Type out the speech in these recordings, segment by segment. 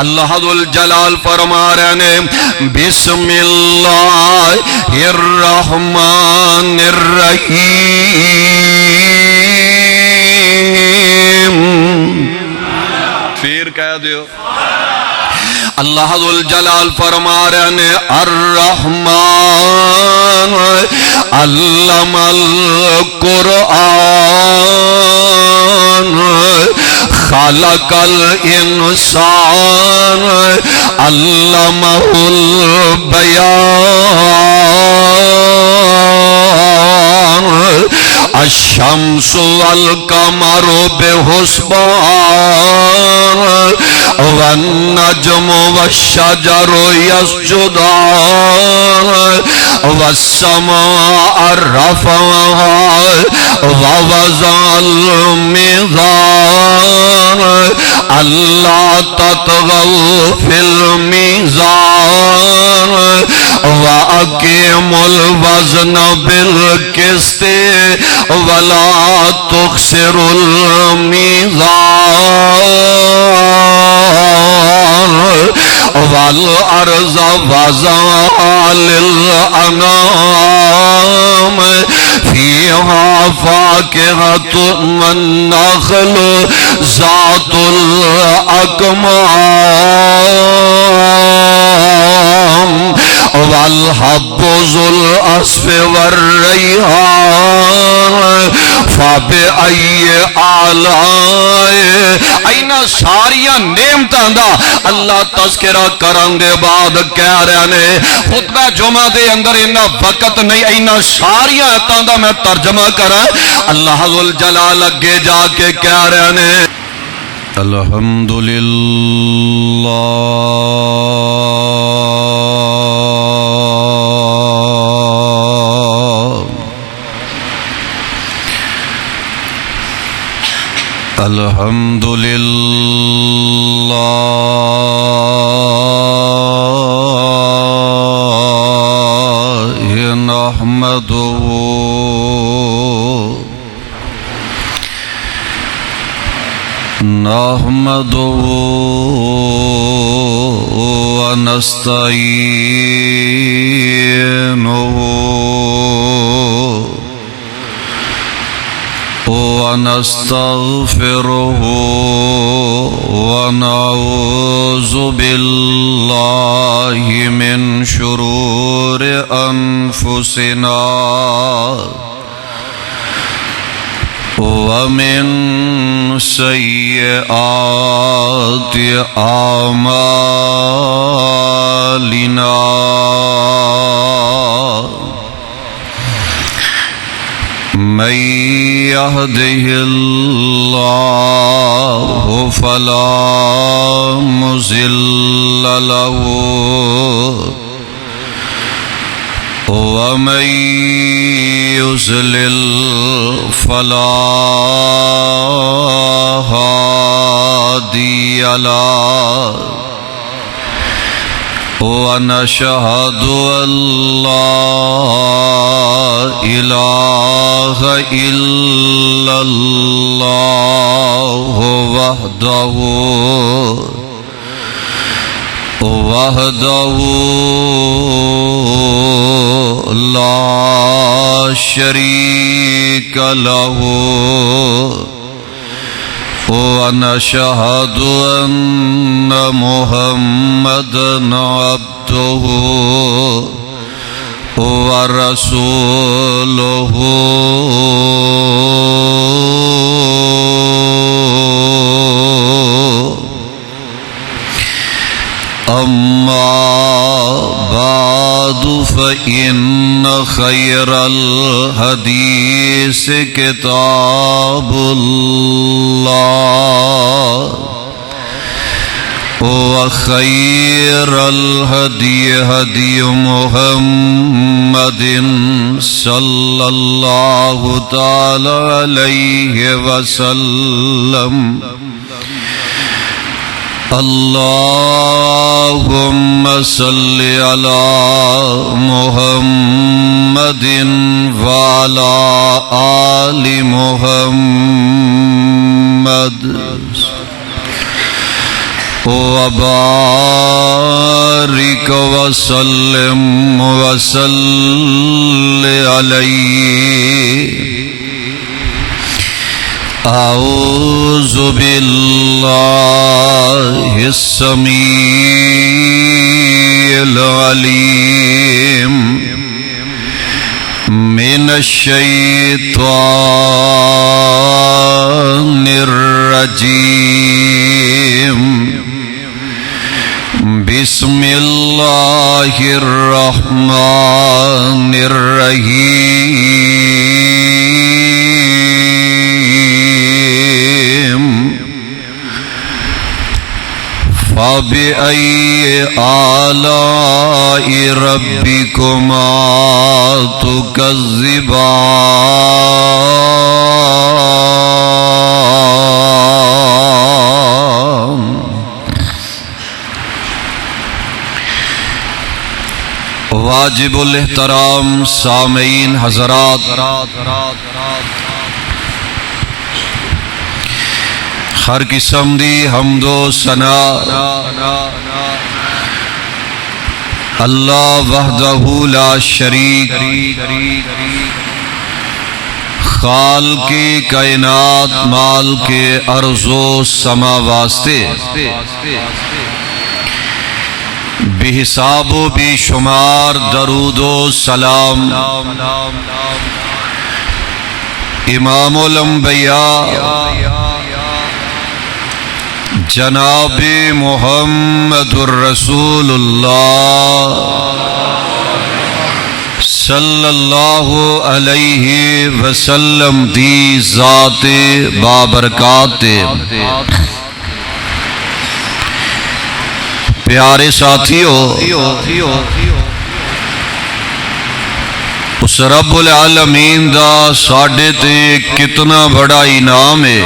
اللہ ذوالجلال فرما رہے ہیں بسم اللہ الرحمن الرحیم. پھر کہہ دیو اللہ ذوالجلال فرما رہے ہیں الرحمن علم القرآن خلق الانسان علمہ البیان الشمس والقمر بحسبان والنجم والشجر يسجدان والسماء رفعها ووضع الميزان ألا تطغوا في الميزان وأقيموا الوزن بالقسط ولا تخسروا الميزان والأرض وضعها للأنام فيها فاكهة والنخل ذات الأكمام والحب ذو العصف والريحان فبأي آلاء اینا ساریاں نعمتاں دا اللہ تذکرہ کرن دے بعد کہہ رہے ہیں خطبہ جمعہ دے اندر اینا وقت نہیں اینا ساریاں ایتاں دا میں ترجمہ کریں اللہ ذوالجلال اگے جا کے کہہ رہے ہیں الحمدللہ الحمدللہ نحمده ونستعينه ونستغفره ونعوذ بالله من شرور أنفسنا ومن سيئات أعمالنا من يهده الله فلا مضل له ومن يضلل فلا هادي له ونشهد أن لا إله إلا الله وحده لا شريك له ونشهد أن محمدًا عبده ورسوله أما بعد فإن خير الحديث كتاب الله وخير الهدي هدي محمد صلى الله تعالى عليه وسلم اللهم صل على محمد وعلى آل محمد وبارك وسلم وصل عليه أعوذ بالله السميع العليم من الشيطان الرجيم بسم الله الرحمن الرحيم فبأي آلاء ربكما تكذبان واجب الاحترام سامعین حضرات، ہر قسم دی حمد و ثنا اللہ وحدہ لا شریک خالق کائنات مال کے ارض و سما واسطے بے حساب و بے شمار درود و سلام امام الانبیاء جناب محمد الرسول اللہ صلی اللہ علیہ وسلم دی ذات بابرکات پیارے ساتھیو، اس رب العالمین دا ساڑھے تے کتنا بڑا انعام ہے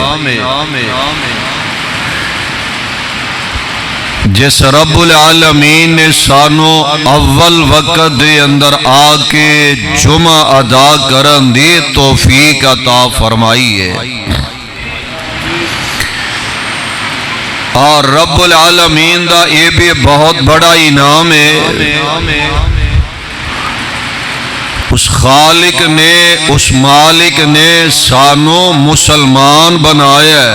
جس رب العالمین نے سانو اول وقت دے اندر آکے جمعہ ادا کرن دی توفیق عطا فرمائی ہے، اور رب العالمین دا یہ بھی بہت بڑا انعام ہے اس خالق نے، اس مالک نے سانو مسلمان بنایا ہے۔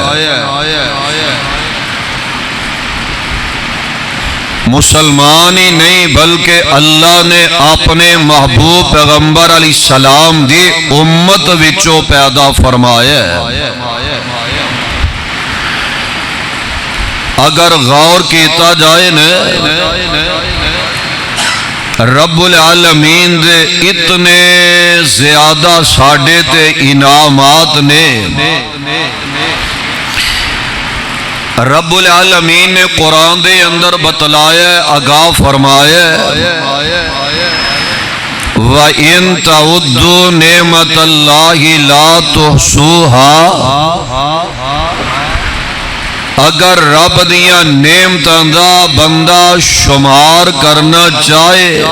مسلمان ہی نہیں بلکہ اللہ نے اپنے محبوب پیغمبر علیہ السلام دی امت وچوں پیدا فرمایا ہے۔ اگر غور کیتا جائے نا رب العالمین دے اتنے زیادہ ساڑھے تے انعامات نے، رب العالمین نے قرآن دے اندر بتلایا آگاہ فرمایا وَإِن تَعُدُّوا نِعْمَةَ اللَّهِ لَا تُحْصُوهَا، اگر رب دیاں نعمتاں دا بندہ شمار کرنا چاہے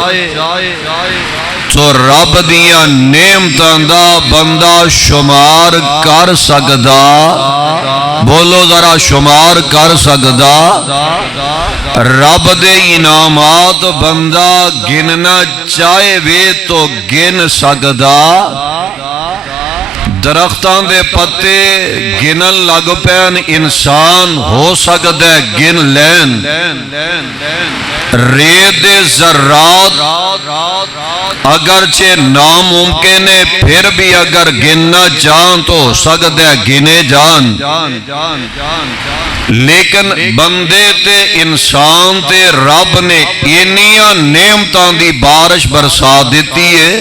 تو رب دیاں نعمتاں دا بندہ شمار کر سکدا؟ بولو ذرا، شمار کر سکدا؟ رب دے انعامات بندہ گننا چاہے وے تو گن سکدا؟ درختان دے پتے گنن لگ پین انسان ہو سکتا ہے گن لین، ریت دے ذرات اگرچہ ناممکن ہے پھر بھی اگر گننا چاہن تو ہو سکتا ہے گنے جان، لیکن بندے تے انسان تے رب نے انیاں نعمتاں دی بارش برسا دیتی ہے۔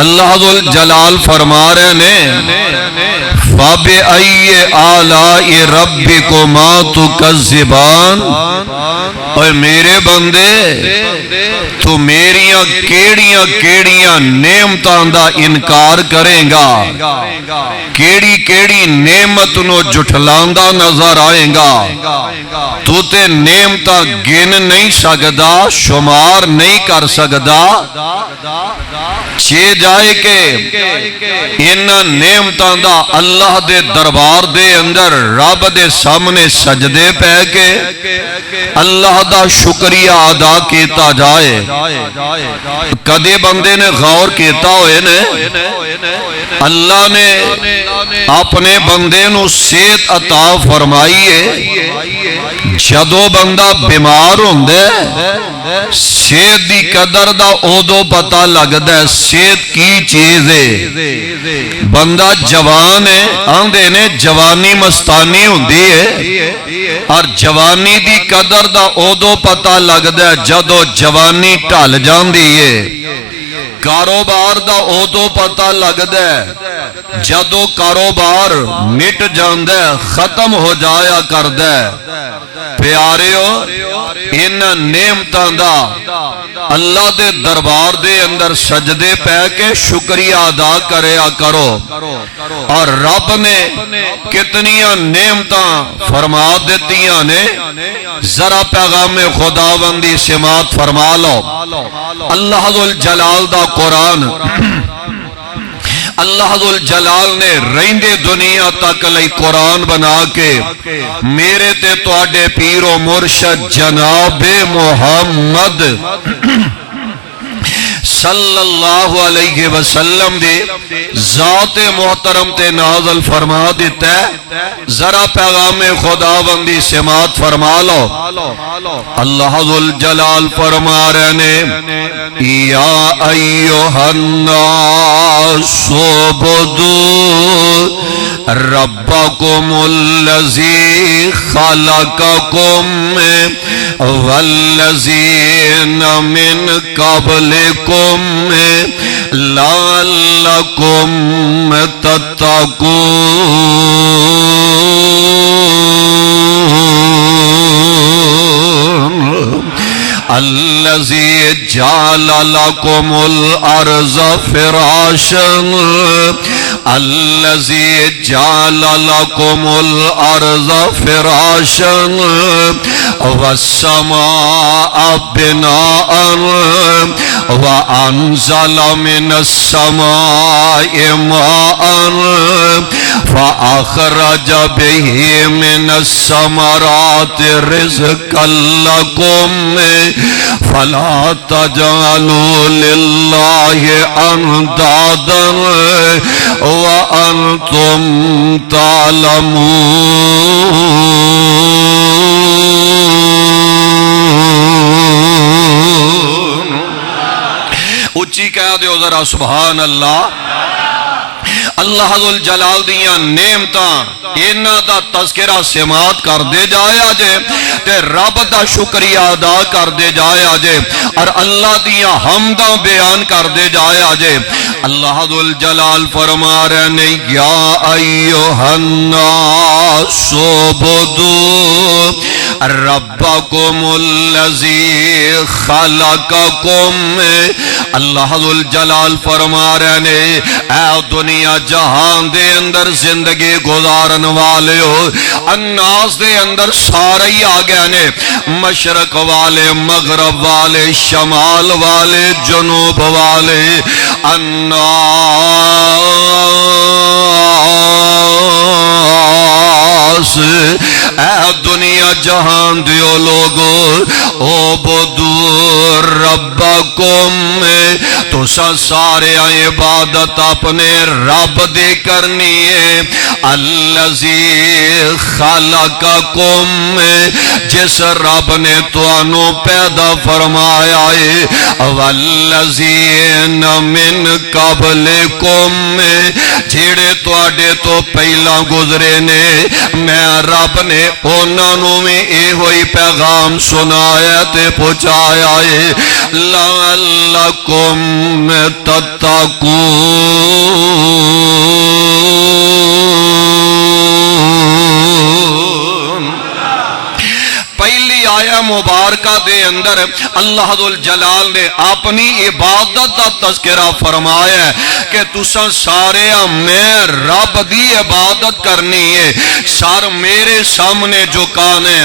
اللہ ذو جلال فرما رہے نے فَبِأَيِّ آلَاءِ رَبِّكُمَا تُكَذِّبَانِ، اوے میرے بندے تو میریاں کیڑیاں کیڑیاں نعمتاں دا انکار کرے گا کیڑی کیڑی نعمت نو جھٹلاندا نظر آئے گا تو تے نعمتاں گن نہیں سکدا شمار نہیں کر سکدا چھے جائے کہ انہاں نعمتاں دا اللہ دے دربار دے اندر رب دے سامنے سجدے پہ کے اللہ دا شکریہ ادا کیتا جائے کدے بندے نے غور کیتا ہوئے نے اللہ نے اپنے بندے نو صحت عطا فرمائیے جدو بندہ بیمار ہوندے صحت دی قدر دا اودو پتہ لگدا ہے صحت کی چیز ہے بندہ جوان ہے آندے نے جوانی مستانی ہوندی ہے اور جوانی دی قدر دا اودو پتہ لگدا ہے جدو جوانی ٹل جاندی ہے کاروبار دا اودو پتہ لگدا ہے جدو کاروبار مٹ جاندا ہے ختم ہو جایا کردا ہے پیاریو ان نعمتاں دا اللہ دے دربار دے اندر سجدے پہ کے شکریہ ادا کریا کرو اور رب نے کتنیاں نعمتاں فرما دیتیاں نے ذرا پیغام خداوندی سماعت فرما لو اللہ ذو الجلال دا قرآن اللہ ذو الجلال نے رہندے دنیا تک لئی قرآن بنا کے میرے تے تواڈے پیر و مرشد جناب محمد صلی اللہ علیہ وسلم دے ذات محترم تے نازل فرما دیتا ہے ذرا پیغام خداوندی سماعت فرما لو اللہ ذو الجلال فرما رہے نے یا ایوہ الناس عبدوا ربکم الذی خلقکم والذین من قبلکم لعلکم تتقون الذي جعل لكم الأرض فراشا الذي جعل لكم الأرض فراشا والسماء بناء وأنزل من السماء ماء فأخرج به من الثمرات رزقا لكم فلا تجعلوا لله أندادا وأنتم تعلمون اچھی کہہ دیو ذرا سبحان اللہ اللہ ذو الجلال دیاں نعمتاں انہاں دا تذکرہ سماعت کر دے جایا جے تے رب دا شکریہ ادا کر دے جایا جے اور اللہ دیاں حمداں بیان کر دے جایا جے اللہ ذو الجلال فرما رہے نے یا ایوہ الناس عبدوا ربکم الذی خلقکم اللہ ذو الجلال فرما رہے نے اے دنیا جہان دے اندر زندگی گزارن والے ہو الناس دے اندر سارے ہی آگئے نے مشرق والے مغرب والے شمال والے جنوب والے الناس اے دنیا جہان دیو لوگو عبدوا ربکم تو سارے عبادت اپنے رب دے کرنی ہے الذی خلقکم جس رب نے تو انو پیدا فرمایا ہے والذین من قبلکم جیڑے تو آڈے تو پہلا گزرے نے میں رب نے انہوں میں اے ہوئی پیغام سنایا تے پہنچایا ہے لعلکم تتقون پہلی آیا مبارکہ دے اندر اللہ ذل جلال نے اپنی عبادت دا تذکرہ فرمایا ہے کہ تساں سارے میں رب دی عبادت کرنی ہے، سر میرے سامنے جھکانے،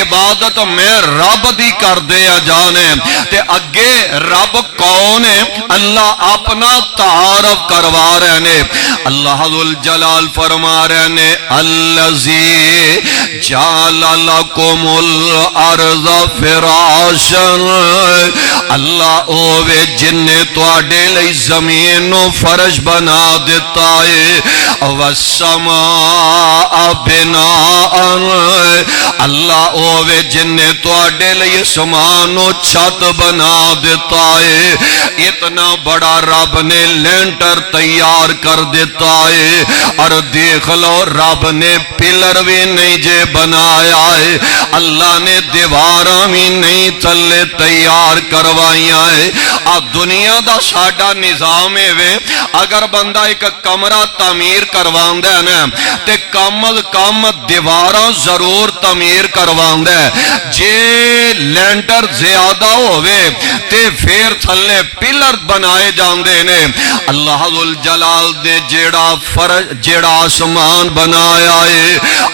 عبادت میں رب دی کر دیا جانے تے اگے رب کون ہے اللہ اپنا تعارف کروا رہے نے۔ اللہ ذل جلال فرما رہے نے الذی جعل لکم الارض فراشا، اللہ اوے جن نے تواڈے لئی زمین و فرش بنا دیتا ہے، والسماء بناء، اللہ اوے جن نے تواڈے لئی اسمان و چھت بنا دیتا ہے۔ اتنا بڑا رب نے لینٹر تیار کر دیتا ہے، اور دیکھ لو رب نے پلر بھی نہیں جے بنایا ہے، اللہ نے دیواراں بھی نہیں تھلے تیار کروائیاں ہے۔ دنیا دا ساڈا نظام ہے، اگر بندہ ایک کمرہ تعمیر کرواندہ ہے نا تے کم از کم دیواراں ضرور تعمیر کرواندہ ہے، جے لینٹر زیادہ ہوئے تے پھر تھلے پلر بنائے جاندے نے۔ اللہ ذل جلال نے جیڑا آسمان بنایا ہے،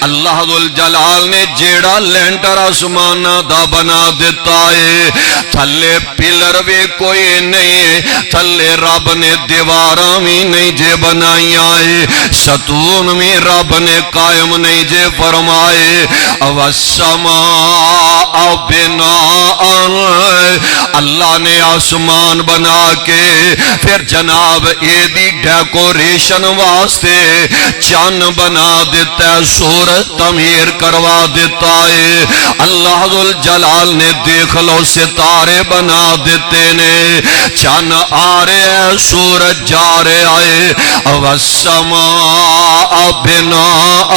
اللہ ذل جلال نے جیڑا لینٹر آسمان دا بنا دیتا ہے، تھلے پلر بھی کوئی نہیں، تھلے رب نے دیواراں بھی نہیں جے بنائیاں ہے، ستون بھی رب نے قائم نہیں جے فرمائے۔ والسماء بناء، اللہ نے آسمان بنا کے پھر جناب ایدی ڈیکوریشن واسطے چاند بنا دیتا ہے، سورج تعمیر کروا دیتا ہے۔ اللہ ذل جلال نے دیکھ لو ستارے بنا دیتے نے، چاند آ رہے ہیں سورج جا رہے آئے۔ والسماء بناء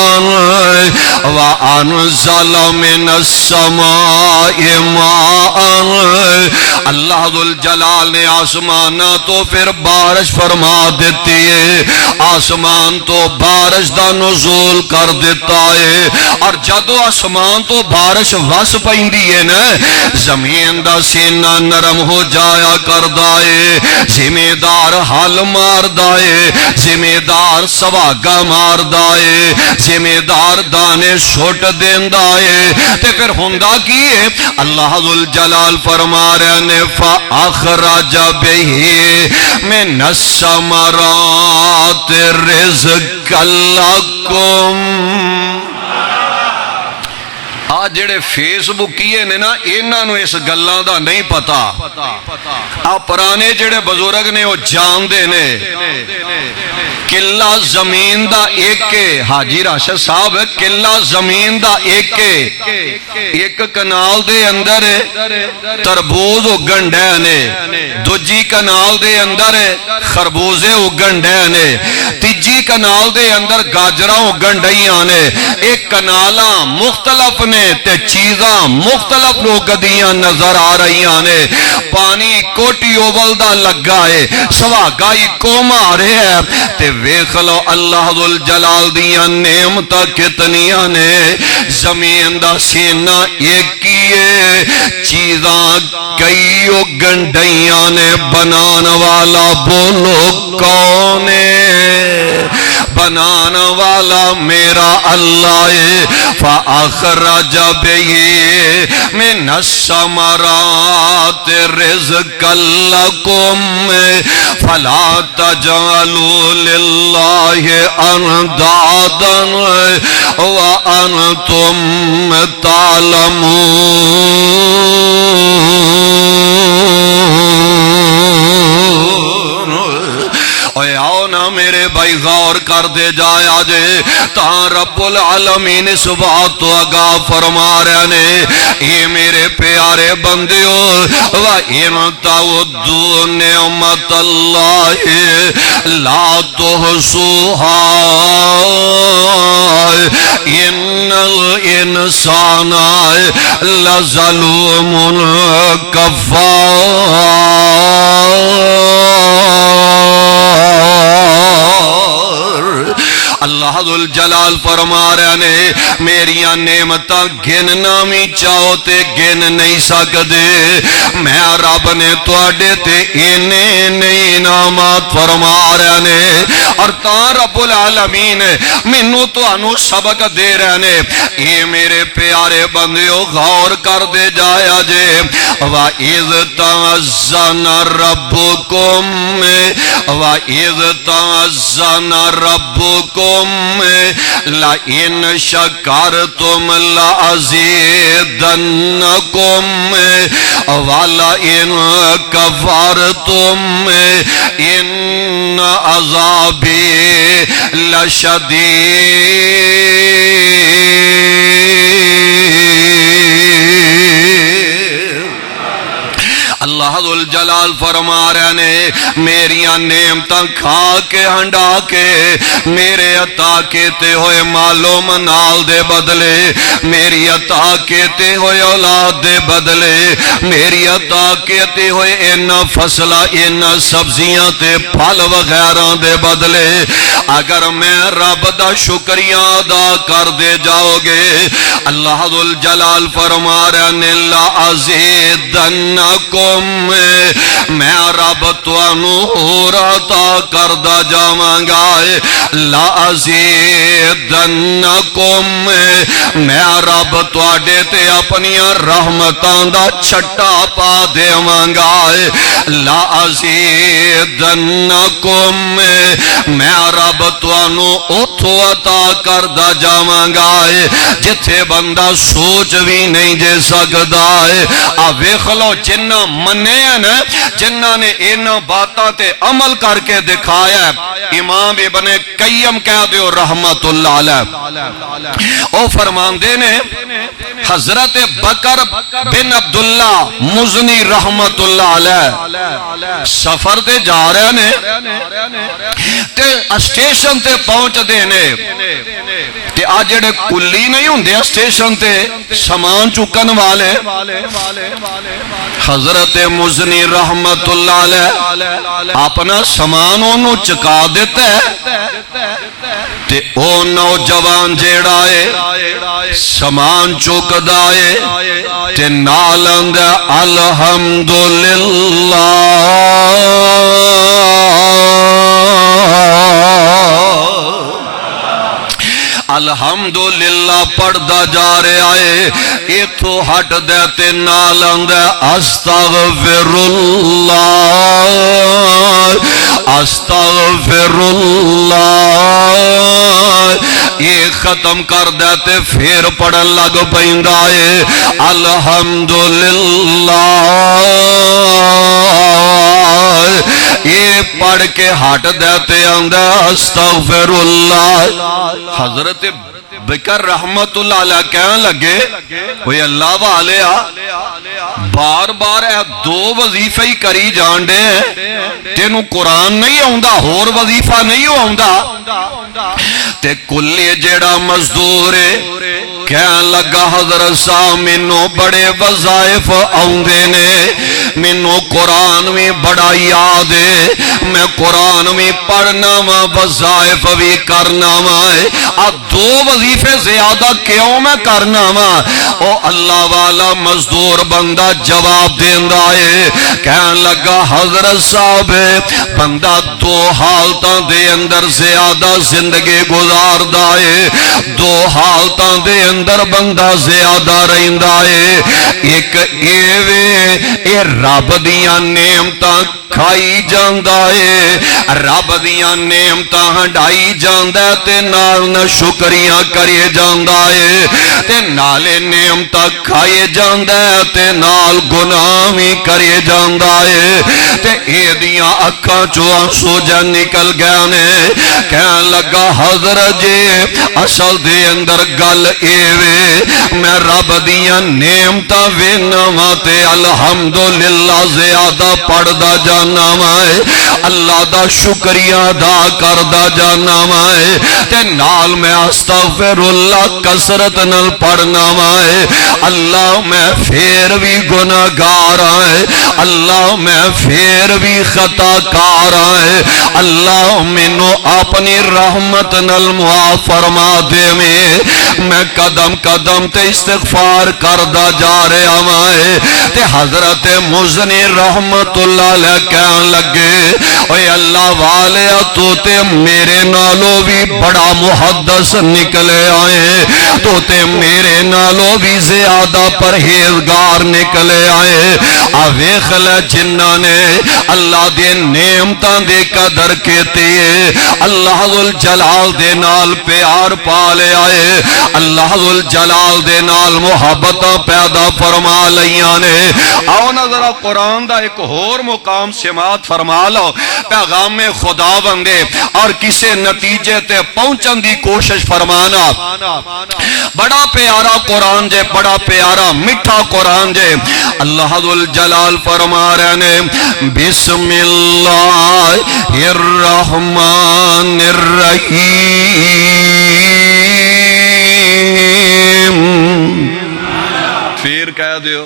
وانزل من السماء ماء، اللہ ذل جلال نے آسمان تو پھر بارش فرما دیتی ہے، آسمان تو بارش دا نزول کر دیتا ہے، اور جدو آسمان تو بارش وس پیندی ہے نا زمین دا سینہ نرم ہو جایا کر دائے، ذمہ دار حل مار دائے، ذمہ دار سواگا مار دائے، ذمہ دار دانے چھوٹ دین دائے، تے پھر ہندہ کیے اللہ ذل جلال فرما رہے نے فَأَخْرَجَ بِهِ مِنَ الثَّمَرَاتِ رِزْقًا لَكُمْ۔ آج جڑے فیس بک کیے نے نا انہاں نو اس گلاں دا نہیں پتا، پرانے جڑے بزرگ نے وہ جان دے نے۔ قلعہ زمین دا ایک حاجی راشد صاحب قلعہ زمین دا ایک کنال دے اندر تربوز اگن ڈے نے، دوجی کنال دے اندر خربوزے اگن ڈے نے، تیجی کنال دے اندر گاجرہ اگن ڈیاں نے۔ ایک کنالاں مختلف نے تے چیزاں مختلف لوگدیاں نظر آ رہیاں نے، پانی کوٹی اوول دا لگا ہے، سواگائی کو مارے ہے، تے ویکھ لو اللہ ذل جلال دیاں نعمتاں کتنیاں نے۔ زمین دا سینہ ایک ہی ہے، چیزاں کئی گنڈیاں نے، بنان والا بولو کون ہے؟ بنان والا میرا اللہ ہے۔ فَأَخْرَجَ بِهِ مِنَ الثَّمَرَاتِ رِزْقًا لَكُمْ فَلَا تَجْعَلُوا لِلَّهِ أَنْدَادًا وَأَنْتُمْ اے آؤ نا میرے بھائی غور کر دے جایا جے، تاں رب العالمین اس بات تو آگاہ فرما رہے نے، اے میرے پیارے بندیو وَإِن تَعُدُّوا نِعْمَتَ اللَّهِ لَا تُحْصُوهَا إِنَّ الْإِنسَانَ لَظَلُومٌ کفار۔ اللہ ذل جلال فرما رہے نے میریاں نعمتاں گننا بھی چاہو تے گن نہیں سکدے میں رب نے تواڈے تے اینے نہیں انعامات فرما رہے نے اور تاں رب العالمین مینوں تانوں سبق دے رہے نے اے میرے پیارے بندیو غور کر دے جایا جے وَإِذْ تَعَزَّنَ رَبُّكُمْ وَإِذْ تَعَزَّنَ رَبُّكُمْ لَئِنْ شَكَرْتُمْ لَأَزِيدَنَّكُمْ وَلَئِنْ كَفَرْتُمْ إِنَّ عَذَابِي لَشَدِيدٌ اللہ ذوالجلال فرما رہے نے میریاں نعمتاں کھا کے ہنڈا کے میرے عطا کیتے ہوئے مال و منال دے بدلے میری عطا کیتے ہوئے اولاد دے بدلے میری عطا کیتے ہوئے اینا فصلہ اینا سبزیاں تے پھل وغیرہ دے بدلے اگر میں رب دا شکریہ ادا کر دے جاؤ گے اللہ ذوالجلال فرما رہے نے لَأَزِيدَنَّكُمْ میں رب توانو اور عطا کردہ جاواں گا لَأَزِيدَنَّكُمْ میں رب تواڈے تے اپنیاں رحمتاں دا چھٹا پا دیواں گا لَأَزِيدَنَّكُمْ میں رب توانو اتھو عطا کردہ جاواں گا جتھے بندہ سوچ بھی نہیں جے سکدا ویکھ لو جنہ منے ہیں نا جنہ نے ان باتاں تے عمل کر کے دکھایا ہے امام ابن قیم کہہ دیو رحمت اللہ علیہ او فرمان دینے حضرت بکر بن عبداللہ مزنی رحمت اللہ علیہ سفر تے جا رہے نے تے اسٹیشن تے پہنچ دینے تے آج جڑے کلی نہیں ہوں دے اسٹیشن تے سامان چکن والے حضرت مزنی رحمت اللہ علیہ اپنا سامان انہوں چکا دیتا ہے تے او نوجوان جیڑا ہے سامان چک دائے تے نالند الحمدللہ الحمدللہ پڑھدا جا رہے آئے ایتھو ہٹ دیتے نالند استغفراللہ استغفراللہ یہ ختم کر دیتے پھر پڑھن لگ پہندائے الحمدللہ یہ پڑھ کے ہٹ دیتے اندر استغفراللہ حضرت بکر رحمت اللہ علیہ کہنے لگے وہ اللہ والے بار بار دو وظیفہ ہی کری جانڈے ہیں تینوں قرآن نہیں ہوندہ اور وظیفہ نہیں ہوندہ تے کلی جیڑا مزدور کہنے لگا حضرت صاحب منوں بڑے وظائف آؤندے نے منوں قرآن میں بڑا یاد ہے میں قرآن میں پڑھنا وا وظائف بھی کرنا وا اب دو وظیفے زیادہ کیوں میں کرنا وا او اللہ والا مزدور بندہ جواب دیندا ہے کہنے لگا حضرت صاحب بندہ دو حالتاں دے اندر زیادہ زندگی گزاردا ہے دو حالتاں دے اندر بندہ زیادہ رہندا ہے ایک ایوے اے رب دیاں نعمتاں کھائی جاندہ ہے رب دیاں نعمتاں ہنڈائی جاندہ تے نال نہ شکریاں کریے جاندہ ہے تے نالے نعمتاں کھائی جاندہ تے نال گناہی کریے جاندہ ہے تے اے دیاں اکھاں چو آنسو جان نکل گیا نے کہنے لگا حضرت جی اصل دے اندر گل ایوے میں رب دیاں نعمتاں ویناں تے الحمدللہ الحمدللہ زیادہ پڑھدا جانا وائے اللہ دا شکریہ ادا کردا جانا وائے تے نال میں استغفراللہ کثرت نال پڑھنا وائے اللہ میں پھر بھی گناہگار آئے اللہ میں پھر بھی خطا کار آئے اللہ مینو اپنی رحمت نال معاف فرما دے میں قدم قدم تے استغفار کردا جا رہا وائے تے حضرت مزنی رحمت اللہ علیہ کہن لگے اے اللہ والے تو تے میرے نالو بھی بڑا محدث نکلے آئے تو تے میرے نالو بھی زیادہ پرہیزگار نکلے آئے آویخ لے جنہ نے اللہ دے نعمتاں دے قدر کیتے اللہ ذوالجلال دے نال پیار پالے آئے اللہ ذوالجلال دے نال محبتاں پیدا فرما لیاں نے آؤ نظرہ قرآن دا ایک اور مقام سماعت فرما لو پیغام خدا بندے اور کسے نتیجے تے پہنچن دی کوشش فرمانا بڑا پیارا قرآن جے بڑا پیارا مٹھا قرآن جے اللہ ذوالجلال فرما رہے نے بسم اللہ الرحمن الرحیم پھر کہہ دیو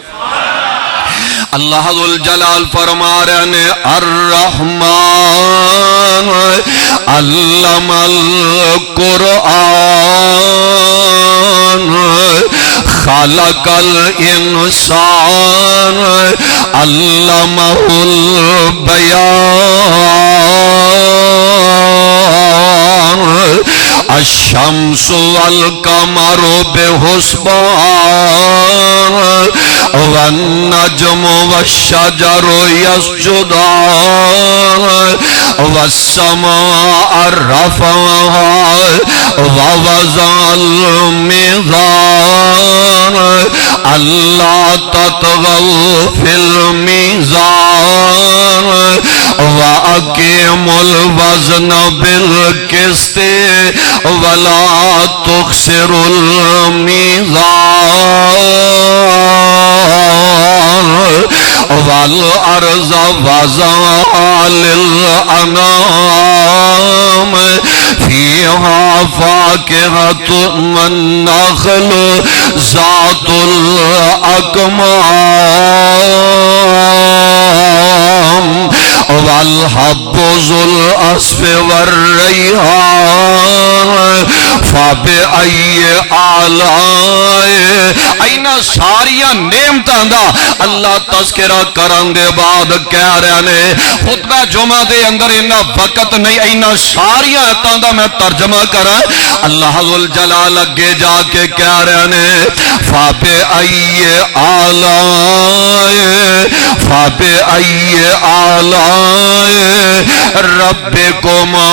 اللہ ذوالجلال فرما رہے نے الرحمن علم القرآن خلق الانسان علمہ البیان الشمس والقمر بحسبان والنجم والشجر يسجدان والسماء رفعها ووضع الميزان ألا تطغوا في الميزان وأقيموا الوزن بالقسط ولا تخسروا الميزان والأرض وضعها للأنام فيها فاكهة والنخل ذات الأكمام والحب ذو العصف والريحان فبأي آلاء اینا ساریاں نعمتاں دا اللہ تذکرہ کرن دے بعد کہہ رہے نے خطبہ جمعہ دے اندر انہا وقت نہیں اینا ساریاں ایتاں دا میں ترجمہ کرا اللہ ذوالجلال اگے جا کے کہہ رہے نے فبأي آلاء ربكما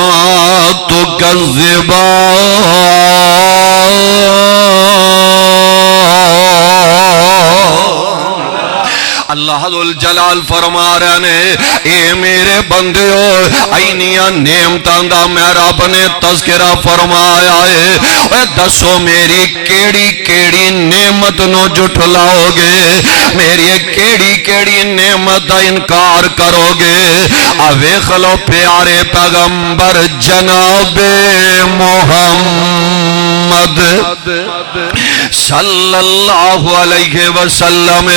اللہ ذوالجلال فرما رہے نے اے میرے بندیو اینیاں نعمتاں دا میں رب نے تذکرہ فرمایا ہے اے دسو میری کیڑی کیڑی نعمت نو جھٹلاؤ گے میری کیڑی کیڑی نعمت دا انکار کرو گے ویکھ لو پیارے پیغمبر جناب محمد صلی اللہ علیہ وسلم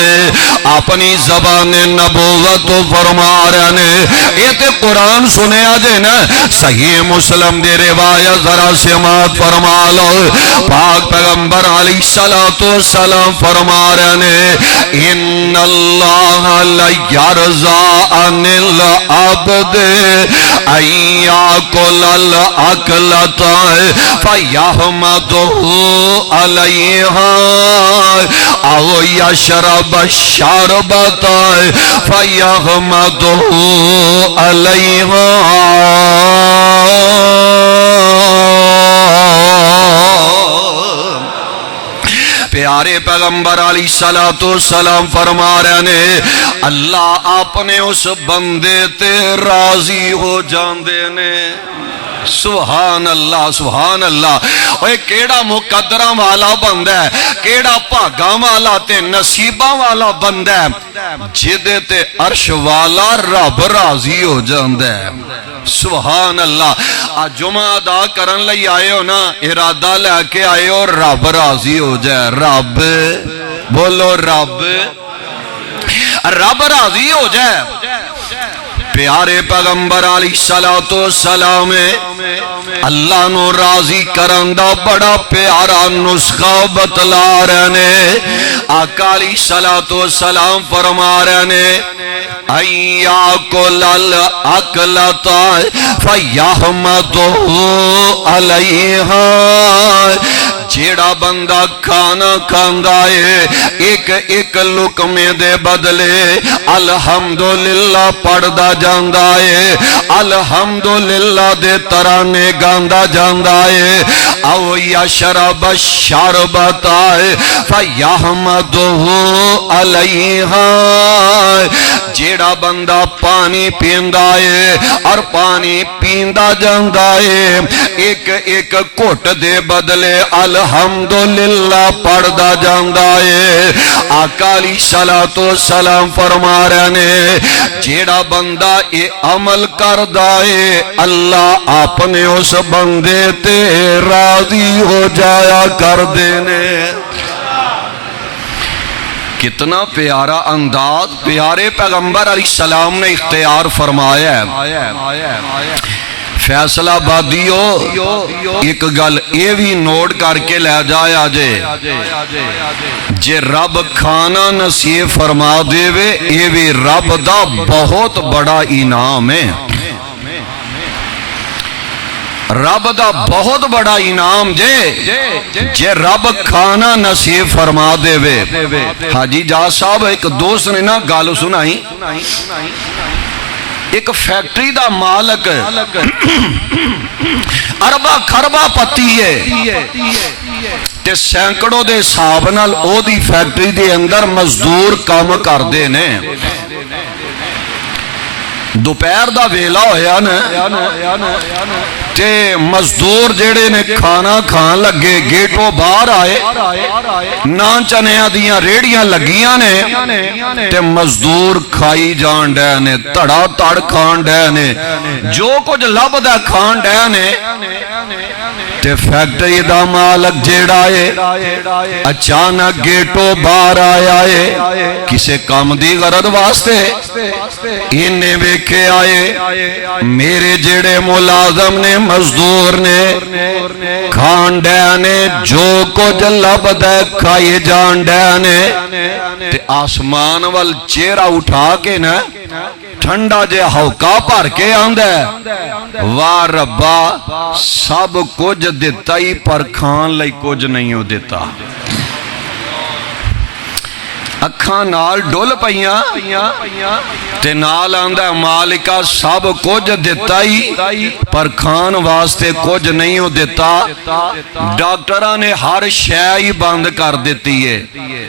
اپنی زبان نبوت فرما رہے نے یہ تے قرآن سنے آجے نا صحیح مسلم دی روایت ذرا سماعت فرما لو پاک پیغمبر علیہ السلام فرما رہے نے ان اللہ لیرضا عن العبد ایاکل الاکلتا فیحمدہ علیہا او یشرب الشربتا فیحمدہ علیہا پیارے پیغمبر علیہ السلام فرما رہے نے اللہ اپنے اس بندے تے راضی ہو جاندے نے سبحان اللہ سبحان اللہ. اوے کیڑا مقدراں والا بندہ ہے, کیڑا بھاگاں والا تے نصیباں والا بندہ ہے جدے تے عرش والا رب راضی ہو جاندا ہے. سبحان اللہ. آج جمعہ ادا کرن لئی آئے ہو نا, ارادہ لے کے آئے ہو رب راضی ہو جائے. رب بولو, رب رب راضی ہو جائے. پیارے پیغمبر علیہ السلام اللہ نو راضی کرن دا بڑا پیارا نسخہ بتلا رہے نے. آقا علیہ السلام فرما رہے نے ایاکل الاکلتا فیحمدہ علیہا. جیڑا بندہ کھانا کھاندا ہے ایک ایک لقمے دے بدلے الحمدللہ پڑھدا جاندا ہے, الحمدللہ دے ترانے گاندا جاندا ہے. او یشرب الشربۃ فیحمدہ علیہا. جیڑا بندہ پانی پیندا ہے اور پانی پیندا جاندا ہے ایک ایک گھٹ دے بدلے الحمدللہ پڑھدا جاندا ہے. آقا علیہ السلام فرما رہے نے جیڑا بندہ اے عمل کردا ہے اللہ اپنے اس بندے تے راضی ہو جایا کر دینے. کتنا پیارا انداز پیارے پیغمبر علیہ السلام نے اختیار فرمایا ہے. فیصلہ بادیو ایک گل اے بھی نوٹ کر کے لے جایا جے رب کھانا نصیب فرما دے وے اے بھی رب دا بہت بڑا انعام ہے. رب دا بہت بڑا انعام جے رب کھانا نصیب فرما دے وے. حاجی جا صاحب ایک دوست نے نا گل سنائی, ایک فیکٹری دا مالک اربا خربا پتی ہے تے سینکڑوں دے حساب نال او دی فیکٹری دے اندر مزدور کام کردے نے. دوپہر دا ویلا ہویا نا تے مزدور جڑے نے کھانا کھان لگے گیٹوں باہر آئے, نان چنیاں دیاں ریڑیاں لگیاں نے تے مزدور کھائی جان ڈے نے, تڑا تڑ کھان ڈے نے, جو کچھ لب دا کھان ڈے نے. تے فیکٹری دا مالک جیڑا ہے اچانک گیٹوں باہر آیا ہے کسے کام دی غرض واسطے. انہیں ویکھے آئے میرے جیڑے ملازم نے مزدور نے کھان ڈے نے جو کچھ لب دے کھائی جان ڈے نے. تے آسمان وال چہرہ اٹھا کے نا ٹھنڈا جے ہوکا پھر کے آندا ہے واہ ربا سب کچھ دیتا ہی پر کھان لئی کچھ نہیں ہو دیتا. اکھاں نال ڈول پئیاں تے نال آندا مالکہ سب کچھ دیتا ہی پر کھان واسطے کچھ نہیں ہو دیتا. ڈاکٹراں نے ہر شے ہی بند کر دیتی ہے,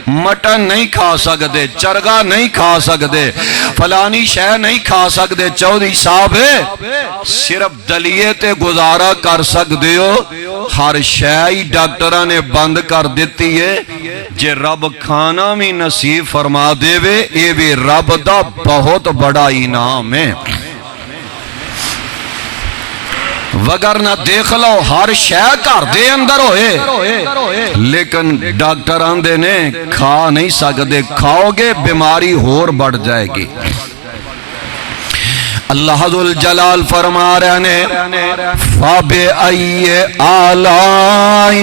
مٹن نہیں کھا سکتے, چرگا نہیں کھا سکتے, فلانی شے نہیں کھا سکتے. چودھری صاحب صرف دلیے تے گزارا کر سکتے ہو, ہر شے ہی ڈاکٹراں نے بند کر دیتی ہے. جے رب کھانا بھی نصیب فرما دے وے اے بھی رب دا بہت بڑا انعام ہے. وگرنہ دیکھ لو ہر شے گھر دے اندر ہوئے لیکن ڈاکٹر آندے نے کھا نہیں سکتے, کھاؤ گے بیماری ہور بڑھ جائے گی. اللہ ذوالجلال فرما رہے نے فَبِأَيِّ آلَاءِ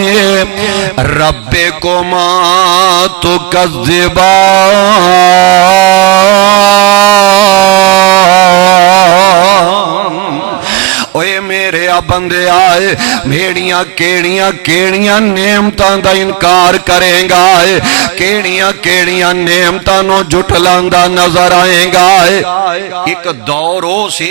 رَبِّكُمَا تُكَذِّبَانِ. اوے میرے بندے آئے میڑیاں کیڑیاں نعمتاں دا انکار کریں گا, کیڑیاں نعمتاں نو جھٹلاندہ نظر آئیں گا. ایک دور ہو سے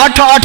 8-8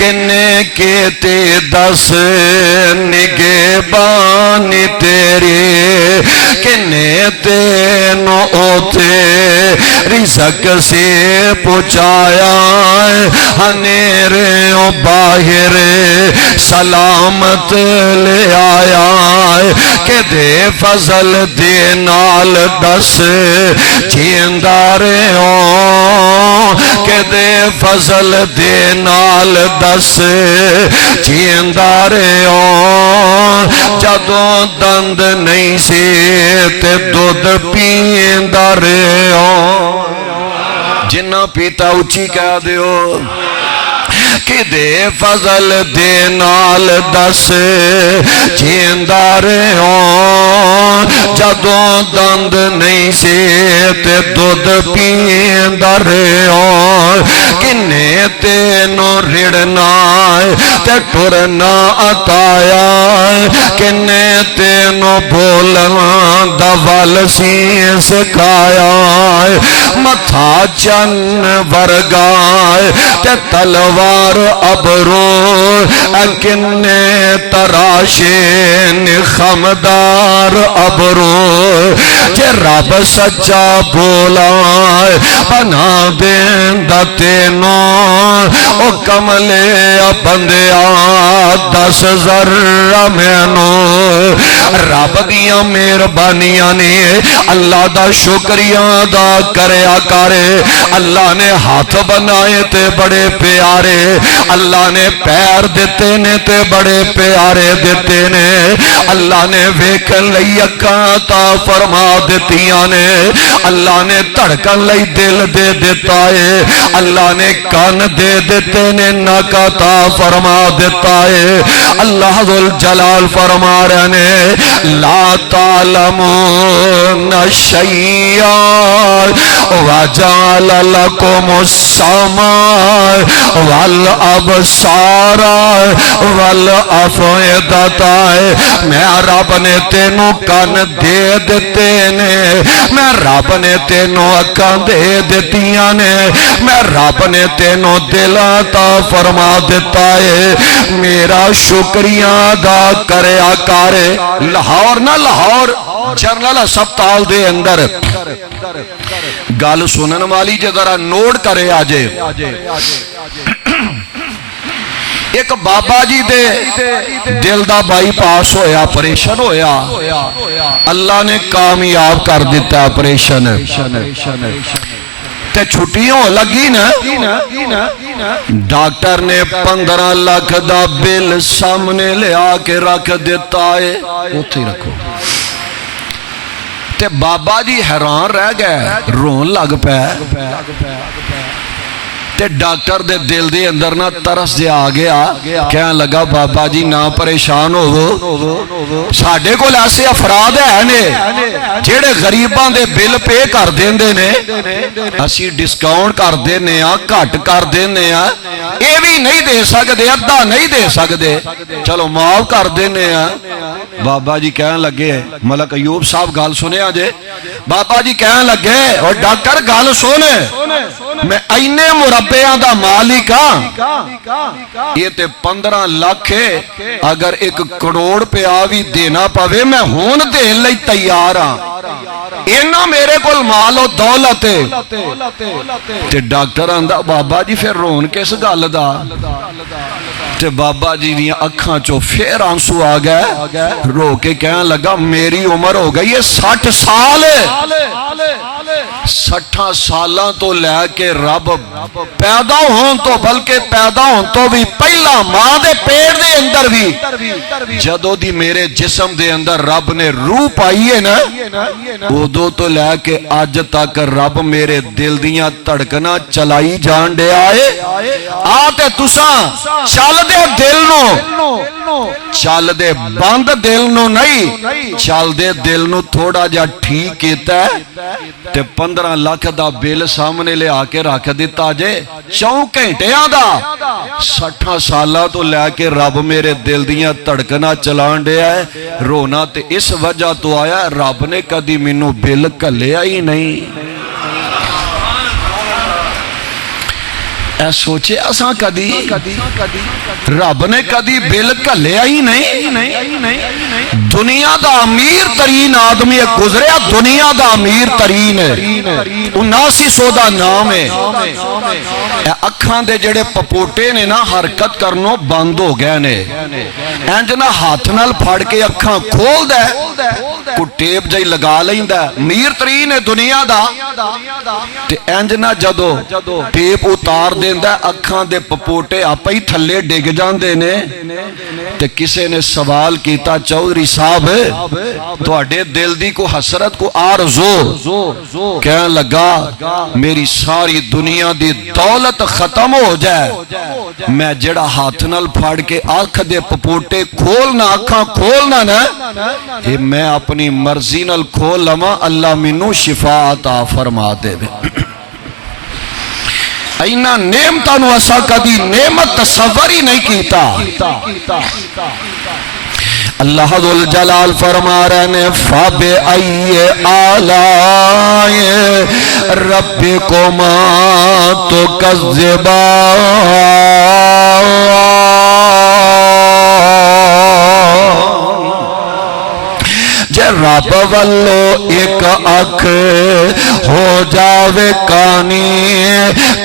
کنے کیتے دس نگہبانی تیری کنے تینو اوتے رزق سے پہنچایا ہنیرے و باہر سلامت لے آیا کہ دے فضل دے نال دس جیندارے ہوں کہ دے فضل دے نال دس جیندارے ہوں جدوں دند نہیں سی تے دودھ پیندارے ہوں جنہ پیتا اچھی کہہ دیو کہ دے فضل دے نال دس جیندارے ہوں جدوں دند نہیں سی تے دودھ پیندارے ہوں کنے تینو رڑنا تے ٹرنا عطایا کنے تینو بولنا دول سی سکھایا متھا چن ورگائے تے تلوار ابرو کنے تراشین خمدار ابرو جے رب سچا بولا بنا دیندہ تینو او کملے بندیا 10 ذرہ مینو رب دیاں مہربانیاں نے اللہ دا شکریہ ادا کریا کرے اللہ نے ہاتھ بنائے تے بڑے پیارے اللہ نے پیر دیتے نے تے بڑے پیارے دیتے نے اللہ نے ویکھن لئی اکھاں عطا فرما دیتیاں نے اللہ نے دھڑکن لئی دل دے دیتا ہے اللہ نے کان دے دیتے نے ناک عطا فرما دیتا ہے اللہ ذو الجلال فرما رہے نے لا تعلمون شیئا وجعل لکم السماء والابصار والافئدۃ میں رب نے تینوں کان دے دیتے نے میں رب نے تینوں اکھاں دے دیتیاں نے میں رب نے تینوں دل عطا فرما دیتا ہے میرا شکریہ ادا کریا کرے لاہور نہ لاہور جرنل ہسپتال دے اندر گل سنن والی جے ذرا نوٹ کرے آجے ایک بابا جی دے دل دا بائی پاس ہویا آپریشن ہویا اللہ نے کامیاب کر دیتا آپریشن تے چھٹیوں لگی نا ڈاکٹر نے 15 لاکھ دا بل سامنے لے آ کے رکھ دیتا ہے اتھے رکھو تے بابا جی حیران رہ گئے رون لگ پہ تے ڈاکٹر دے دل دے اندر نہ ترس دے آگیا کہنے لگا بابا جی نہ پریشان ہو ساڑھے کو ایسے افراد ہے نے جیڑے غریبان دے بل پے کر دیندے نے اسی ڈسکاؤنٹ کر دینے کٹ کر دینے اے بھی نہیں دے سکتے ادھا نہیں دے سکتے چلو معاف کر دینے بابا جی کہنے لگے ملک ایوب صاحب گال سنے آجے بابا جی کہنے لگے اور ڈاکٹر گال سنے میں اینے مربعہ دا مالک یہ تے 15 لاکھ ہے اگر 1 کروڑ پہ آوی دینا پاوے میں ہون دے لئی تیار ہاں اینا میرے کول مال و دولت تے ڈاکٹر آندہ بابا جی پھر رون کس گل دا تے بابا جی نے اکھاں چو پھر آنسو آ گئے رو کے کہنے لگا میری عمر ہو گئی ہے 60 سال 60 سالاں تو لے کے رب پیدا ہون تو بلکہ پیدا ہون تو بھی پہلا ماں دے پیڑ دے اندر بھی جدو دی میرے جسم دے اندر رب نے روح پائی ہے نا دو تو لے کے آج تک رب میرے دل دیاں تڑکنا چلائی جان دے آئے آتے تساں چل دے دل نو چل دے بند دل نو نہیں چل دے دل نو تھوڑا جا ٹھیک کیتا ہے تے 15 لاکھ دا بل سامنے لے آکے رکھ دیتا جے 4 گھنٹیاں دا 60 سالہ تو لے کے رب میرے دل دیاں تڑکنا چلان دے آئے رونا تے اس وجہ تو آیا رب نے کدی منو بل کلیا ہی نہیں اے سوچے اساں کدی رب نے کدی بل گھلیا ہی نہیں. دنیا دا امیر ترین آدمی گزریا, دنیا دا امیر ترین ہے, 7900 دا نام ہے. اکھاں دے جڑے پپوٹے نے نا حرکت کرنوں بند ہو گئے نے, انج نہ ہاتھ نال پھڑ کے اکھاں کھول دے کو ٹیپ جائی لگا لیندا, امیر ترین ہے دنیا دا. تے انج نہ جدو ٹیپ اتار دیندا اکھاں دے پپوٹے آپا ہی تھلے ڈگ جاندے نے. تے کسے نے سوال کیتا, چودھری صاحب تواڈے دل دی کو حسرت کو آرزو کہنے لگا میری ساری دنیا دی دولت ختم ہو جائے, میں جڑا ہاتھ نال پھاڑ کے آنکھ دے پپوٹے کھولنا آنکھاں کھولنا نا یہ میں اپنی مرضی نال کھول لما, اللہ منو شفا عطا فرما دے. اینا نعمتاں نو اسا کدی نعمت تصور ہی نہیں کیتا. اللہ ذوالجلال فرما رہے نے فَبِأَيِّ آلَاءِ رَبِّكُمَا تُكَذِّبَانِ. جے رب والو ایک اکھ ہو جاوے کانی,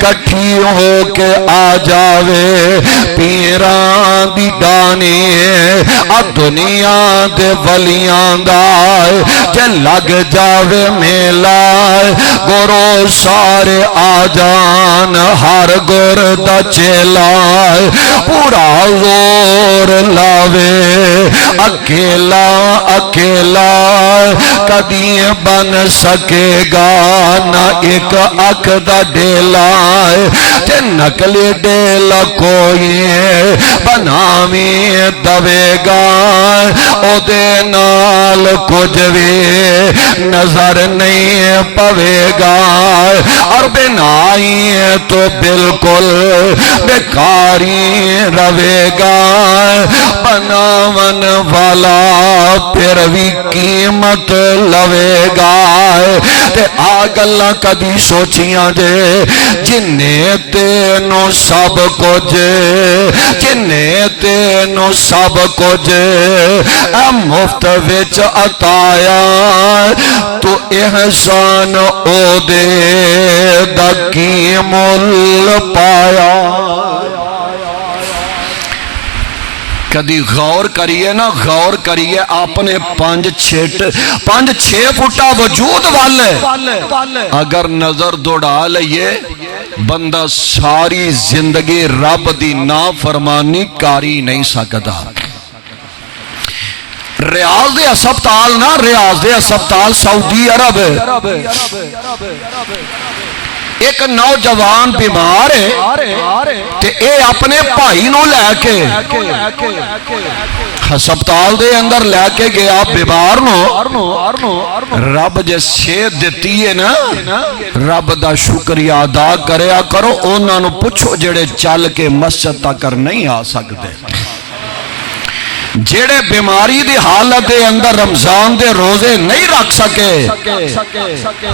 کٹھی ہو کے آ جاوے پیران دی ڈانی, آ دنیا دے ولیاں دائے جے لگ جاوے میلہ گورو سارے آ جان ہر گر دا چیلائے, پورا زور لاوے اکیلا اکیلا کدی بن سکے گا نہ ایک اکھ دا ڈیلا, تے نکلی ڈیلا کوئی بناوی دوے گا, او دے نال کچھ بھی نظر نہیں پوے گا, اور بنائی تو بالکل بیکاری روے گا. بناون والا پھر بھی قیمت لوے گا. تے آگلا کدی سوچیاں جے جنہیں تینو سب کچھ, جنہیں تینو سب کچھ اے مفت وچ عطایا, تو احسان او دے دا کی مل پایا. کدی غور کریے نا, غور کریے اپنے 5-6 فٹا وجود والے اگر نظر دوڑا لئیے بندہ ساری زندگی رب دی نافرمانی کاری نہیں سکتا. ریاض ہسپتال نا, ریاض ہسپتال سعودی عرب, ایک نوجوان بیمار ہے تے اے اپنے بھائی نو لے کے ہسپتال دے اندر لے کے گیا بیمار نو. رب جے صحت دتی ہے نا, رب دا شکریہ ادا کریا کرو. انہاں نو پوچھو جڑے چل کے مسجد تک نہیں آ سکتے, جڑے بیماری دی حالت دے اندر رمضان دے روزے نہیں رکھ سکے,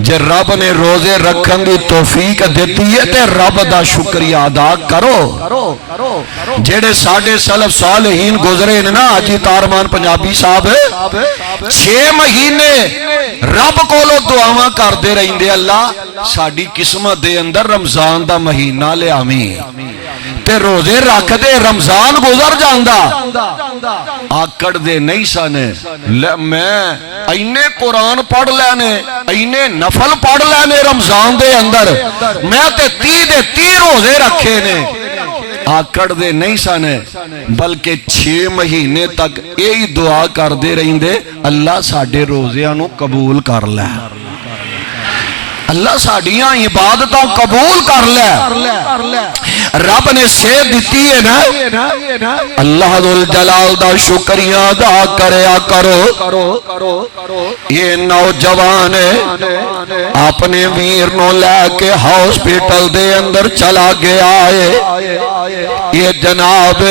جے رب نے روزے رکھن دی توفیق دیتی ہے تے رب دا شکریہ ادا کرو. جڑے ساڑھے سلف صالحین گزرے نا, حاجی تارمان پنجابی صاحب 6 مہینے رب کولو دعاواں کر دے رہین دے, اللہ ساڑھی قسمت دے اندر رمضان دا مہینہ لے آمین, تے روزے رکھ دے رمضان گزر جاندہ. آکڑ دے نہیں سانے, میں اینے قرآن پڑھ لینے, اینے نفل پڑھ لینے رمضان دے اندر, میں تے 30 روزے رکھے نے. آکڑ دے نہیں سانے بلکہ 6 مہینے تک یہی دعا کر دے رہی دے, اللہ ساڑھے روزیاں نو قبول کر لے, اللہ ساڑھیاں عبادتوں قبول کر لے. رب نے صحت دیتی ہے نا, اللہ ذوالجلال دا شکریہ ادا کریا کرو. یہ نوجوان اپنے ویر نو لے کے ہاسپٹل دے اندر چلا گیا ہے. یہ جناب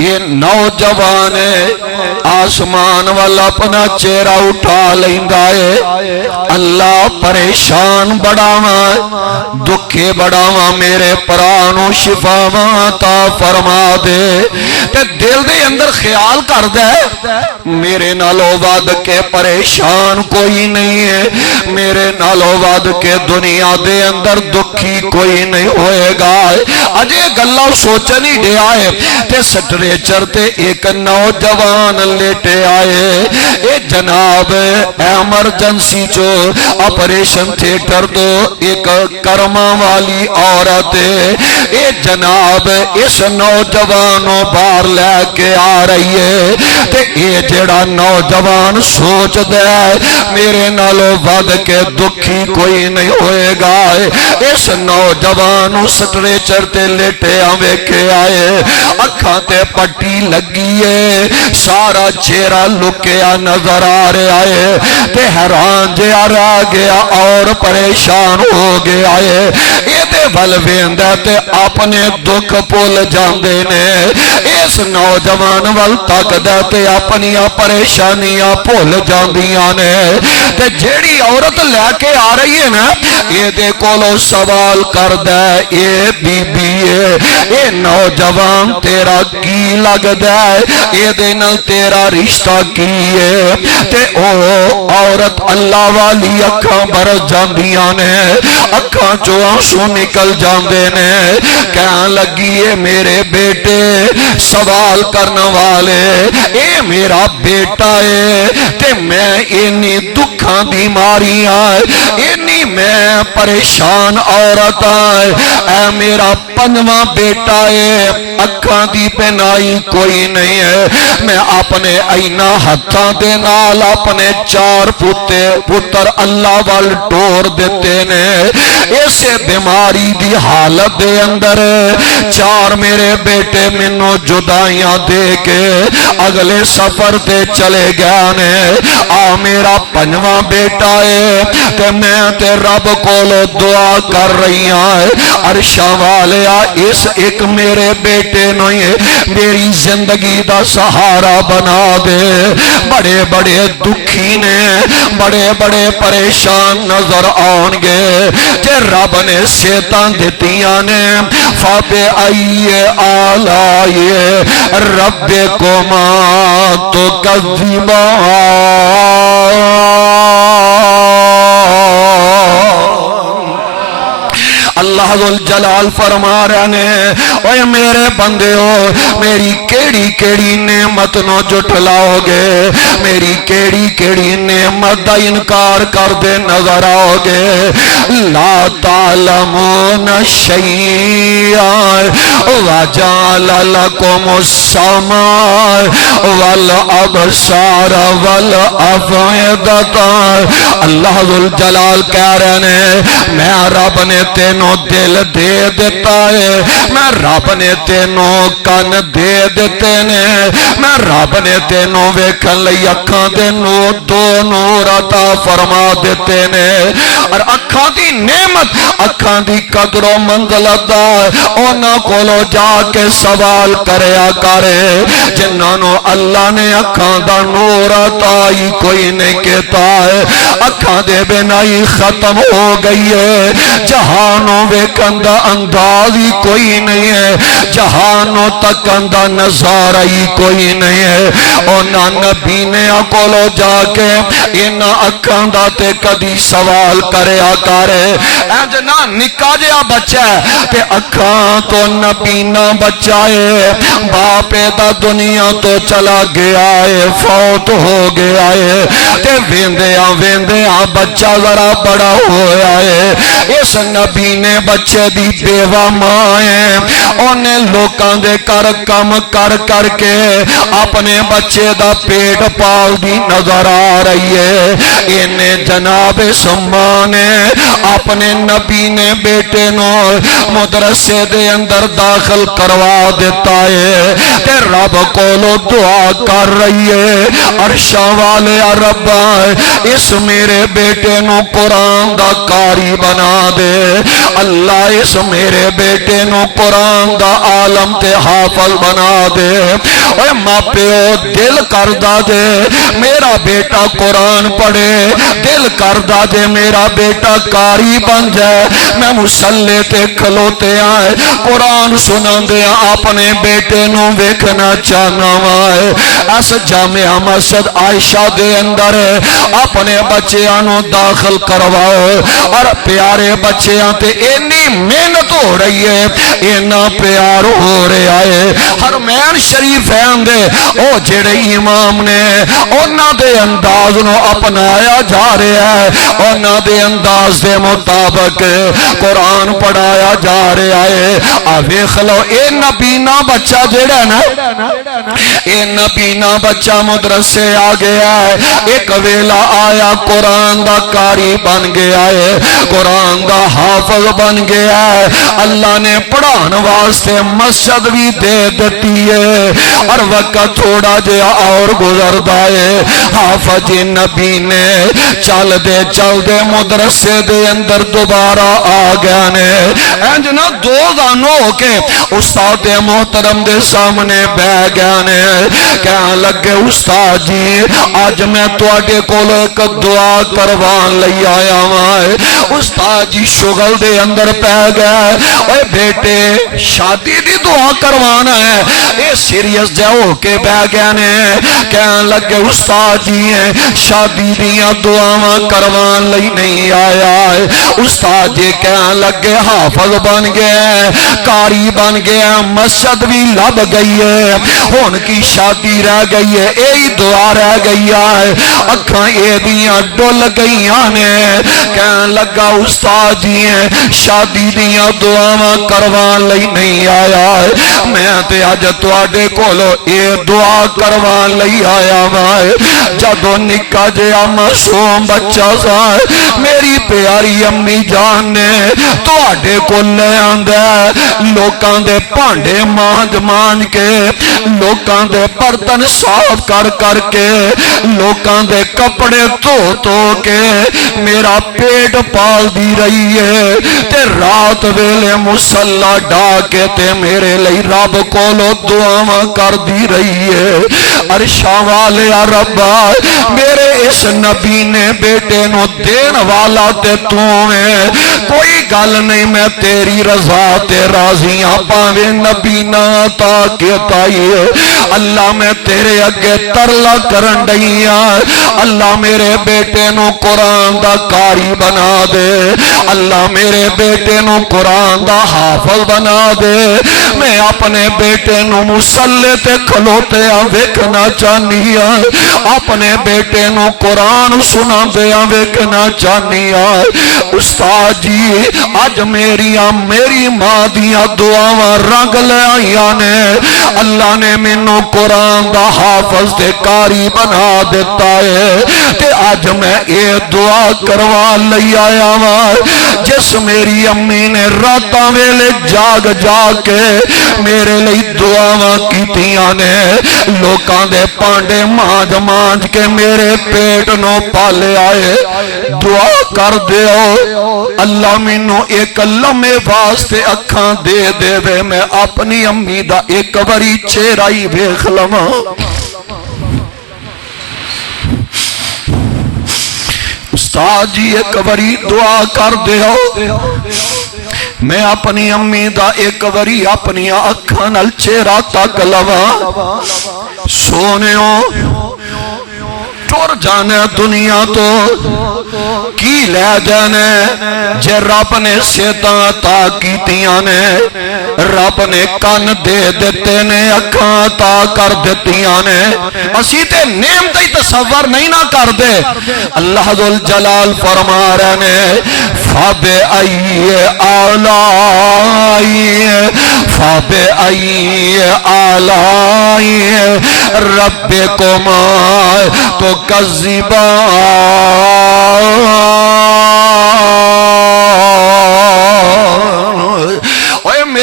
یہ نوجوان آسمان والا اپنا چہرہ اٹھا لیندا ہے اللہ پریشان بڑھاواں دکھے بڑھاواں میرے پرانو شفاواں عطا فرما دے تے دل دے اندر خیال کر دے میرے نالو ود کے پریشان کوئی نہیں ہے میرے نالو ود کے دنیا دے اندر دکھی کوئی نہیں ہوئے گا اجے گلا سوچنی دے آئے تے سٹریچر تے ایک نوجوان لیٹے آئے اے جناب ایمرجنسی چو آپریشن تھیٹر دو ایک کرما والی عورت اے جناب اس نوجوانوں باہر لے کے آ رہی ہے تے اے جڑا نوجوان سوچ دے میرے نالو ود کے دکھی کوئی نہیں ہوئے گا اس نوجوان سٹریچر تے لیٹے آوے کے آئے اکھاں تے پٹی لگی ہے سارا چہرہ لکیا نظر آ رہا ہے تے حیران جہا رہ گیا اور پریشان ہو گیا ہے یہ دے بھل ویندا تے اپنے دکھ بھول جاندے نے اس نوجوان ول تکدا تے اپنی پریشانیاں بھول جاندیاں نے تے جیڑی عورت لے کے آ رہی ہے نا یہ دے کولو سوال کردا ہے اے بی بی اے نوجوان تیرا کی لگدا ہے اے دے نال تیرا رشتہ کی ہے تے او عورت اللہ والی اکھاں برس جاندیاں نے اکھاں چوں آنسو نکل جاندے نے کہن لگی ہے میرے بیٹے سوال کرنے والے اے میرا بیٹا ہے تے میں اینی دکھاں بیماریاں اینی میں پریشان عورت اے میرا پنجواں بیٹا ہے اکھاں دی پنائی کوئی نہیں ہے میں اپنے اینا ہتھاں دے نال اپنے چار پتر اللہ وال ٹور دیتے نے اسے بیماری دی حالت دے اندر چار میرے بیٹے منو جدائیاں دے کے اگلے سفر تے چلے گیا نے آ میرا پنجواں بیٹا ہے کہ میں تے رب کولو دعا کر رہی ہیں عرشاں والیا اس ایک میرے بیٹے نو میری زندگی دا سہارا بنا دے بڑے بڑے دکھی نے بڑے بڑے پریشان نظر آن گے جے رب نے سیتاں دیتیاں نے فابے آئیے آلائیے رب کو ماں تو کذبا اللہ ذوالجلال فرما رہے نے اوے میرے بندے ہو میری کیڑی کیڑی نعمت نو جھٹلاؤ گے میری کیڑی کیڑی نعمت دا انکار کر دے نظر آؤ گے لا تعلمون شیئا وجعل لکم السماء والابصار والافئدۃ اللہ ذوالجلال کہہ رہے نے میں رب نے تینوں دل دے دیتا ہے میں رب نے تینوں کان دے دیتے نے میں رب نے تینوں ویکھن لئی اکھاں دے دو نور عطا فرما دیتے نے اور اکھاں دی نعمت اکھاں دی قدر و منزلت دا انہاں کولو جا کے سوال کریا کرے جنہاں نو اللہ نے اکھاں دا نور عطا ہی کوئی نہیں کہتا ہے اکھاں دے بنا ہی ختم ہو گئی ہے جہانوں ویکھن دا انداز ہی کوئی نہیں ہے جہانوں تکن دا نظارہ ہی کوئی نہیں ہے اونا نبی نے کولو جا کے انہاں اکھاں دا تے کدی سوال کریا کرے جنا نکا جیا بچہ ہے تے اکھاں تو نبی نہ بچائے باپ دا دنیا تو چلا گیا ہے فوت ہو گیا ہے تے ویندیاں بچہ ذرا بڑا ہویا ہے اس نبی نے بچے دی بیوہ ماں ہے انہیں لوکاں دے کر کم کر کر کے اپنے بچے دا پیٹ پال دی نظر آ رہی ہے انہیں جناب سمانے اپنے نبی نے بیٹے نو مدرسے دے اندر داخل کروا دیتا ہے تے رب کولو دعا کر رہی ہے عرشاں والے رب اس میرے بیٹے نو قرآن دا قاری بنا دے اللہ اس میرے بیٹے نو قرآن دا عالم تے حافظ بنا دے اے ماں پیو دل کردہ دے میرا بیٹا قرآن پڑھے دل کردہ دے میرا بیٹا قاری بن جائے میں مصلی تے کھلوتے آئے قرآن سنن دے اپنے بیٹے نو ویکھنا چاہنا وائے اس جامعہ مسجد عائشہ دے اندر اپنے بچیاں داخل کرواؤ اور پیارے بچیاں تے اینی محنت ہو رہی ہے اینا پیار ہو رہا ہے حرمین شریف ہے اندے او جڑے امام نے اونا دے انداز نو اپنایا جا رہا ہے اونا دے انداز دے مطابق قرآن پڑھایا جا رہا ہے آویخ لو اے نبینا بچہ جڑا نا اے نبینا بچہ مدرسے آگے آئے ایک ویلا آیا قرآن دا قاری بن گیا ہے قرآن دا حافظ بن گیا ہے اللہ نے پڑھان واسطے مسجد بھی دے دیتی ہے اور وقت تھوڑا جیا اور گزر دائے حافظ نبی نے چل دے مدرسے دے اندر دوبارہ آ گیا نے انجنا دو دانوں ہو کے استاد محترم دے سامنے بہ گیا نے کہاں لگے استاد جی آج میں تواڈے کول ایک دعا کروان لئی آیا ہوں استاد جی شغل دے اندر پہ گیا اے بیٹے شادی دی دعا کروانا ہے اے سیریس جا ہو کے بہ گیا نے کہاں لگے استاد جی شادی دیاں دعاواں کروان لئی نہیں آیا ہے استاد جی کہاں لگے حافظ بن گئے قاری بن گیا مسجد بھی لب گئی ہے ہون کی شادی رہ گئی ہے اے دعا رہ گئی ہے اکھاں اے دیاں ڈول گئیاں نے کہاں لگا استاد جی شادی دیاں دعاواں کروان لئی نہیں آیا ہے میں تے آج تواڈے کولو اے دعا کروان لئی آیا ہوں جدو نکا جیا معصوم بچہ سا میری پیاری امی جان نے تواڈے کول لے آندا لوکاں دے پانڈے مانج مانج کے لوکاں دے برتن صاف کر کر کے لوکاں دے کپڑے تو کے میرا پیٹ پال دی رہی ہے تے رات ویلے مصلی ڈا کے تے میرے لئی رب کولو دعاواں کر دی رہی ہے عرشاں والے ربا میرے اس نبی نے بیٹے نو دین والا تے تو ہے کوئی گل نہیں میں تیری رضا تے راضیاں پاویں نبی نا تائی اللہ میں تیرے اگے ترلا کرن ڈیاں اللہ میرے بیٹے نو قرآن دا قاری بنا دے اللہ میرے بیٹے نو قرآن دا حافظ بنا دے میں اپنے بیٹے نو مصلی تے کھلوتے ویکھنا چاہنی اپنے بیٹے نو قرآن سنا دیا ویکھنا چاہنی استاد جی آج میری ماں دیا دعاواں رنگ لے آئیاں نے اللہ نے مینوں قرآن دا حافظ تے قاری بنا دیتا ہے تے آج میں اے دعا کروا لئی آیا ہوں جس میری امی نے راتاں ویلے جاگ جاگ کے میرے لئی دعاواں کیتیاں نے لوکاں دے پانڈے مانج مانج کے میرے پیٹ نو پالے آئے دعا کر دیو اللہ مینوں ایک لمحے واسطے اکھاں دے دے وے میں اپنی امی دا ایک باری چہرہ ہی ویکھ لواں استاد جی ایک باری دعا کر دیو میں اپنی امی دا ایک باری اپنی اکھاں نال چہرہ تک لواں سونےو ٹر جانے دنیا تو کی لے جانے جے رب نے سیداں عطا کیتیاں نے رب نے کان دے دیتے نے اکھاں عطا کر دیتیاں نے اسی تے نعمت ہی تصور نہیں نہ کر دے اللہ ذوالجلال فرما رہے نے فَبِأَيِّ آلَاءِ رَبِّكُمَا تُكَذِّبَانِ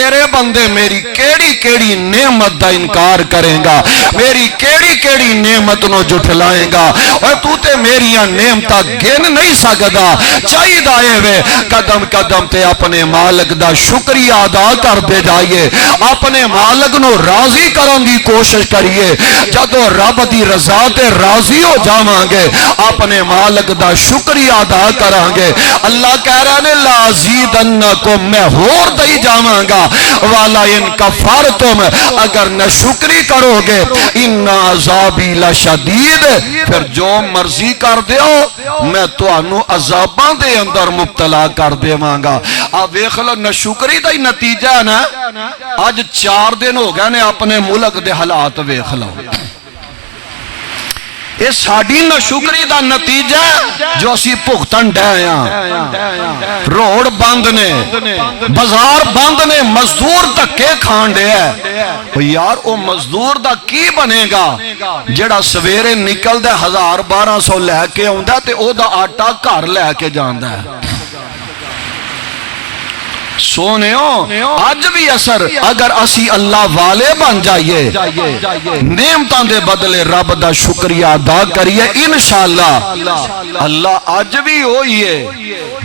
میرے بندے میری کیڑی کیڑی نعمت دا انکار کریں گا، میری کیڑی کیڑی نعمت نو جھٹلائیں گا، اور تو تے میریاں نعمتہ گن نہیں سکدا۔ چاہیے دائے وے قدم قدم تے اپنے مالک دا شکریہ ادا کر دے جائیے، اپنے مالک نو راضی کرن دی کوشش کریے۔ جدو رب دی رضا تے راضی ہو جاواں گے اپنے مالک دا شکریہ ادا کریں گے۔ اللہ کہہ رہا ہے لا زیدنکم، میں ہور دئی جاواں گا، والا ان کفرتم، اگر نہ شکری کرو گے ان عذابی لشدید، پھر جو مرضی کر دیو میں تو انو عذاباں دے اندر مبتلا کر دیواں گا۔ اب ویکھ لو نہ شکری دا ہی نتیجہ ہے نا، آج 4 دن ہو گئے نے اپنے ملک دے حالات ویکھ لو، یہ ساڑی نہ شکری دا نتیجہ جو اسی پختن ڈیاں، روڈ بند نے، بازار بند نے، مزدور تکے کھانڈے ہے۔ یار او مزدور دا کی بنے گا جڑا سویرے نکل دے 1000-1200 لے کے ہوندہ تے او دا آٹا گھر لے کے جاندہ ہے۔ سونےو آج بھی اثر اگر اسی اللہ والے بن جائیے، نعمتاں دے بدلے رب دا شکریہ ادا کریے، انشاءاللہ اللہ آج بھی ہوئیے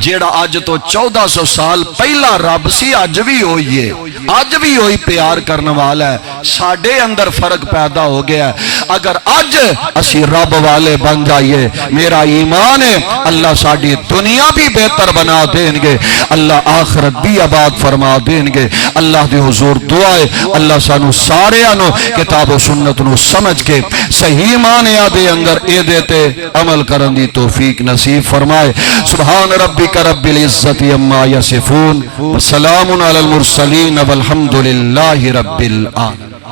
جیڑا آج تو 1400 سال پہلا رب سی، آج بھی ہوئیے، آج بھی ہوئی پیار کرنے والا ہے۔ ساڑھے اندر فرق پیدا ہو گیا ہے۔ اگر آج اسی رب والے بن جائیے، میرا ایمان ہے اللہ ساڑھی دنیا بھی بہتر بنا دیں گے، اللہ آخرت بھی آباد فرما دیں گے۔ اللہ دے حضور دعائے اللہ سانو سارے آنو کتاب و سنت نو سمجھ کے صحیح معنی دے اندر اے دیتے عمل کرن دی توفیق نصیب فرمائے۔ سبحان ربک رب العزت عما یصفون، وسلام علی المرسلین والحمد للہ رب العالمین۔